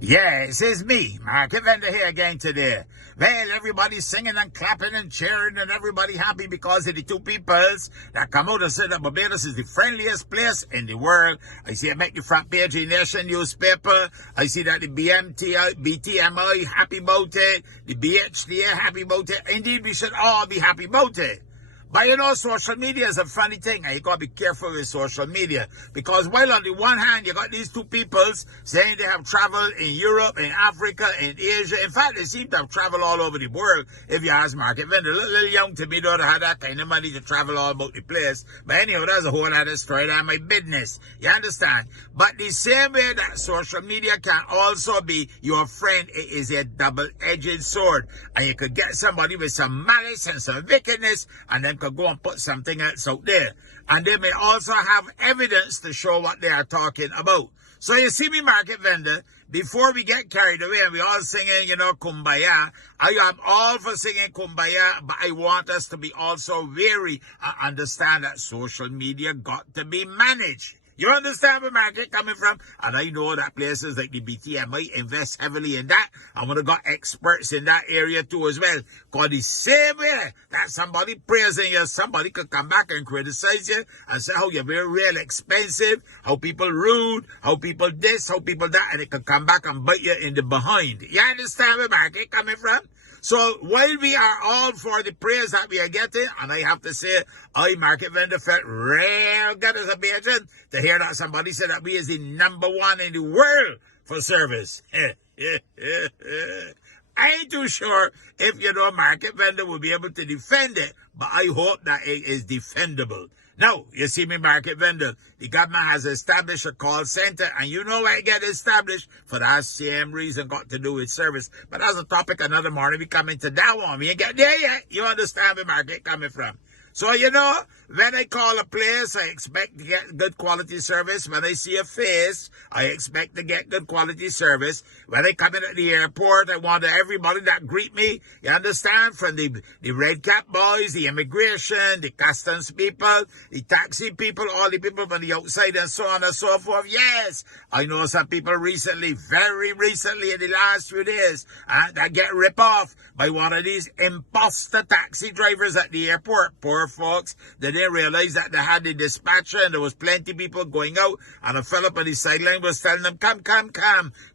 Yes, it's me, Market Vendor here again today. Well, everybody's singing and clapping and cheering and everybody happy because of the two peoples that come out and say that Barbados is the friendliest place in the world. I see it make the front page of the Nation newspaper. I see that the BTMI happy about it. The BHTA happy about it. Indeed, we should all be happy about it. But you know, social media is a funny thing, and you gotta be careful with social media. Because while on the one hand, you got these two peoples saying they have traveled in Europe, in Africa, in Asia. In fact, they seem to have traveled all over the world, if you ask Market Vendor. A little young to me, though, to have that kind of money to travel all about the place. But anyhow, that's a whole other story. That's my business. You understand? But the same way that social media can also be your friend, it is a double-edged sword. And you could get somebody with some malice and some wickedness, and then could go and put something else out there. And they may also have evidence to show what they are talking about. So you see me, Market Vendor, before we get carried away and we all singing, Kumbaya, I am all for singing Kumbaya, but I want us to be also wary and understand that social media got to be managed. You understand where Market coming from? And I know that places like the BTMI invest heavily in that. I'm going to got experts in that area too as well. Because the same way that somebody praising you, somebody could come back and criticize you and say how you're very real expensive, how people rude, how people this, how people that, and it could come back and bite you in the behind. You understand where Market coming from? So while we are all for the praise that we are getting, and I have to say, I, Market Vendor, felt real good as a agent to hear that somebody said that we is the #1 in the world for service. I ain't too sure if, Market Vendor will be able to defend it, but I hope that it is defendable. Now, you see me, Market Vendor, the government has established a call center, and you know why it get established? For that same reason, got to do with service. But that's a topic another morning. We come into that one. We ain't get there yet. You understand where Market coming from? So, when I call a place, I expect to get good quality service. When I see a face, I expect to get good quality service. When I come in at the airport, I want everybody that greet me, you understand, from the red cap boys, the immigration, the customs people, the taxi people, all the people from the outside and so on and so forth. Yes, I know some people recently, very recently in the last few days, that get ripped off by one of these imposter taxi drivers at the airport. Poor folks, they didn't realize that they had the dispatcher and there was plenty of people going out, and a fellow on the sideline was telling them, come.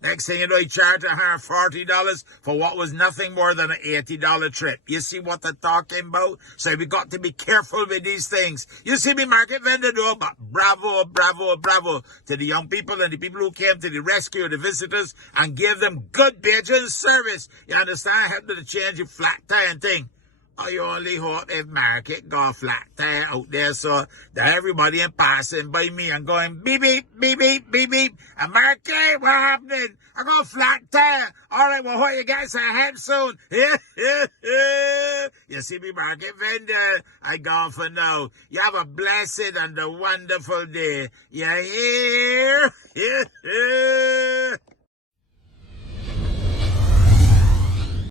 Next thing you know, he charged her $40 for what was nothing more than an $80 trip. You see what they're talking about? So we got to be careful with these things. You see me, Market Vendor, though, but bravo to the young people and the people who came to the rescue of the visitors and gave them good Bajan service. You understand? Help them to change the flat tire and thing. I only hope if Market got flat tire out there so that everybody in passing by me and going beep, beep. And Market, what happening? I got flat tire. All right, well, hope you guys are help soon. You see me, Market Vendor? I gone for now. You have a blessed and a wonderful day. You hear?